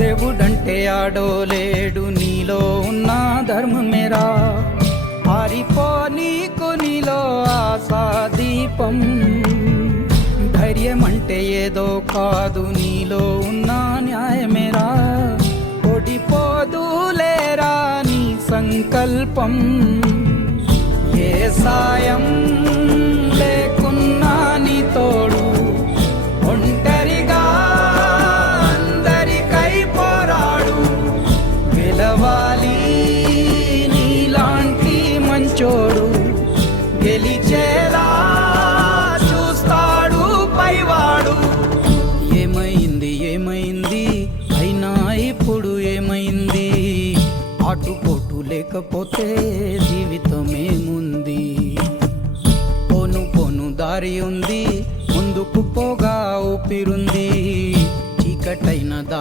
దేవుడంటే ఆడోలేడు, నీలో ఉన్న ధర్మమేరా. ఆరిపో నీకు నీలో ఆశా దీపం. ధైర్యం అంటే ఏదో కాదు, నీలో ఉన్న న్యాయమేరా. ఓడిపోదులేరా నీ సంకల్పం. ఏ సాయం లేకున్నా నీ తోడు, ఒంటరిగా అందరికై పోరాడు. గెలవాలి నీలాంటి మంచోడు, గెలిచేలా చూస్తాడు పైవాడు. ఏమైంది ఏమైంది అయినా ఇప్పుడు ఏమైంది? ఆటుపోటు లేకపోతే జీవితమేముంది? పోను పోను దారి ఉంది, ముందుకు పోగా ఊపిరుంది. చీకటైన